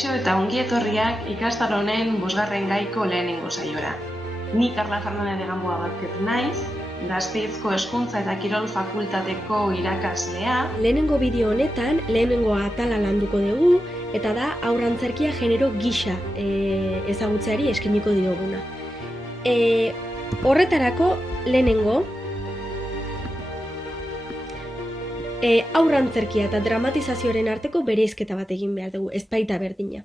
Kaixo eta ongi etorriak ikastaro honen 5. gaiko lehenengo saiora. Ni Carla Fernandez de Gamboa Vázquez naiz, Gasteizko Hezkuntza eta Kirol Fakultateko irakaslea. Lehenengo bideo honetan, lehenengo atala landuko dugu, eta da haurrantzerkia genero gisa ezagutzeari eskainiko dioguna. Horretarako lehenengo, haurrantzerkia eta dramatizazioaren arteko bereizketa bat egin behar dugu, ez baita berdina.